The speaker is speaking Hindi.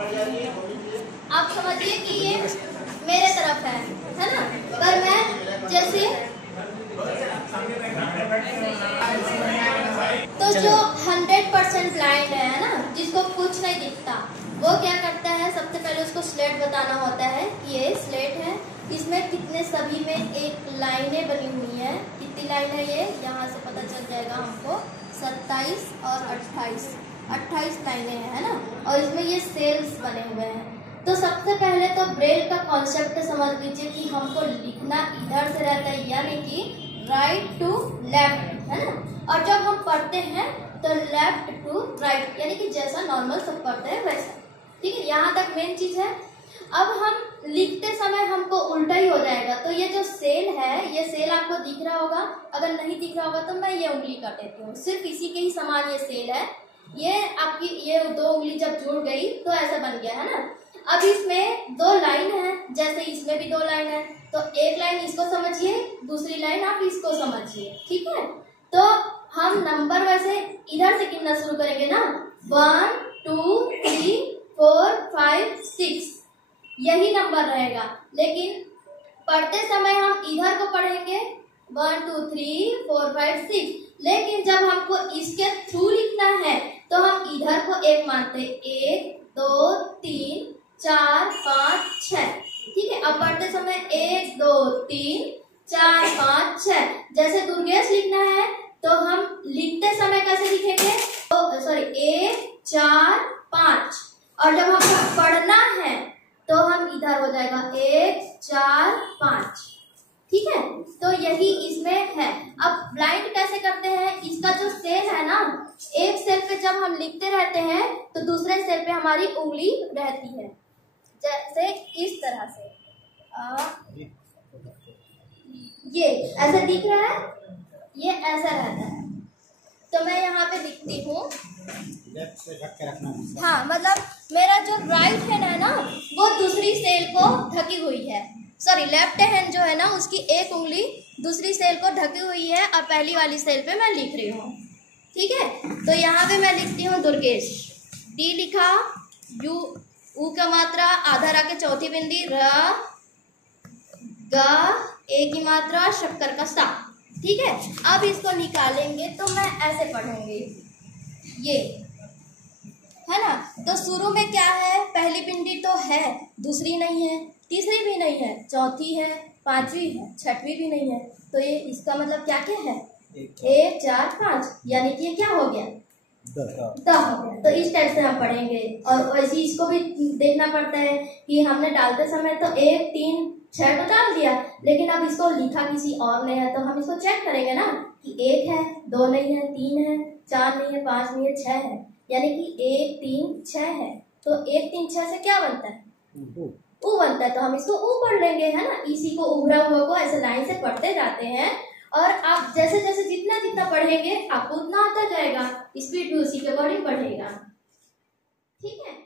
आप समझिए कि ये मेरे तरफ है ना। पर मैं जैसे तो जो 100% ब्लाइंड है ना, जिसको कुछ नहीं दिखता, वो क्या करता है, सबसे पहले उसको स्लेट बताना होता है कि ये स्लेट है, इसमें कितने सभी में एक लाइनें बनी हुई है। कितनी लाइन है ये, यहाँ से पता चल जाएगा हमको, 27 और 28 लाइनें हैं, है ना। और इसमें ये सेल्स बने हुए हैं। तो सबसे पहले तो ब्रेल का कॉन्सेप्ट समझ लीजिए कि हमको लिखना इधर से रहता है, यानी कि राइट टू लेफ्ट, है ना। और जब हम पढ़ते हैं तो लेफ्ट टू राइट, यानी कि जैसा नॉर्मल सब पढ़ते हैं वैसा। ठीक है, यहाँ तक मेन चीज है। अब हम लिखते समय हमको उल्टा ही हो जाएगा। तो ये जो सेल है, ये सेल आपको दिख रहा होगा, अगर नहीं दिख रहा होगा तो मैं ये उंगली कर देती हूँ, सिर्फ इसी के ही समान ये सेल है। ये आपकी ये दो उंगली जब जुड़ गई तो ऐसा बन गया, है ना। अब इसमें दो लाइन है, जैसे इसमें भी दो लाइन है, तो एक लाइन इसको समझिए, दूसरी लाइन आप इसको समझिए। ठीक है, तो हम नंबर वैसे इधर से गिनना शुरू करेंगे ना, 1 2 3 4 5 6, यही नंबर रहेगा। लेकिन पढ़ते समय हम इधर को पढ़ेंगे 1 2 3 4 5 6, लेकिन जब हमको इसके थ्रू लिखना है तो हम इधर को एक मानते, 1 2 3 4 5 6। ठीक है, अब पढ़ते समय 1 2 3 4 5 6। जैसे दुर्गेश लिखना है तो हम लिखते समय कैसे लिखेंगे, तो सॉरी 1 4 5, और जब हम पढ़ना है तो हम इधर हो जाएगा 1 4 5। ठीक है, तो यही इसमें है। अब ब्लाइंड कैसे करते हैं, इसका जो सेल है ना, एक सेल पे जब हम लिखते रहते हैं तो दूसरे सेल पे हमारी उंगली रहती है, जैसे इस तरह से। ये ऐसा दिख रहा है, ये ऐसा रहता है। तो मैं यहाँ पे लिखती हूँ, हाँ, मतलब मेरा जो राइट हैंड है ना, वो दूसरी सेल को ढकी हुई है, सॉरी लेफ्ट हैंड जो है ना, उसकी एक उंगली दूसरी सेल को ढकी हुई है, और पहली वाली सेल पे मैं लिख रही हूँ। ठीक है, तो यहाँ पे मैं लिखती हूँ दुर्गेश, डी लिखा, यू ऊ का मात्रा आधा रा के चौथी बिंदी, र ग ए की मात्रा शक्कर का सा। ठीक है, अब इसको निकालेंगे तो मैं ऐसे पढ़ूंगी, ये है ना। तो शुरू में क्या है, पहली बिंदी तो है, दूसरी नहीं है, तीसरी भी नहीं है, चौथी है, पांचवी है, छठवीं भी नहीं है। तो ये इसका मतलब क्या क्या है, 1 4 5, यानी कि ये क्या हो गया, द हो गया। तो इस टाइप से हम पढ़ेंगे। और वैसे इसको भी देखना पड़ता है कि हमने डालते समय तो 1 3 6 तो डाल दिया, लेकिन अब इसको लिखा किसी और ने है, तो हम इसको चेक करेंगे ना कि 1 है, 2 नहीं है, 3 है, 4 नहीं है, 5 नहीं है, 6 है, यानी कि 1 3 6 है। तो 1 3 6 से क्या बनता है, ऊ बनता है। तो हम इसको ऊ पढ़ लेंगे, है ना। इसी को उभरा हुआ को ऐसे लाइन से पढ़ते जाते हैं, और आप जैसे जैसे जितना जितना पढ़ेंगे आपको उतना आता जाएगा, स्पीड भी उसी के अकॉर्डिंग बढ़ेगा। ठीक है।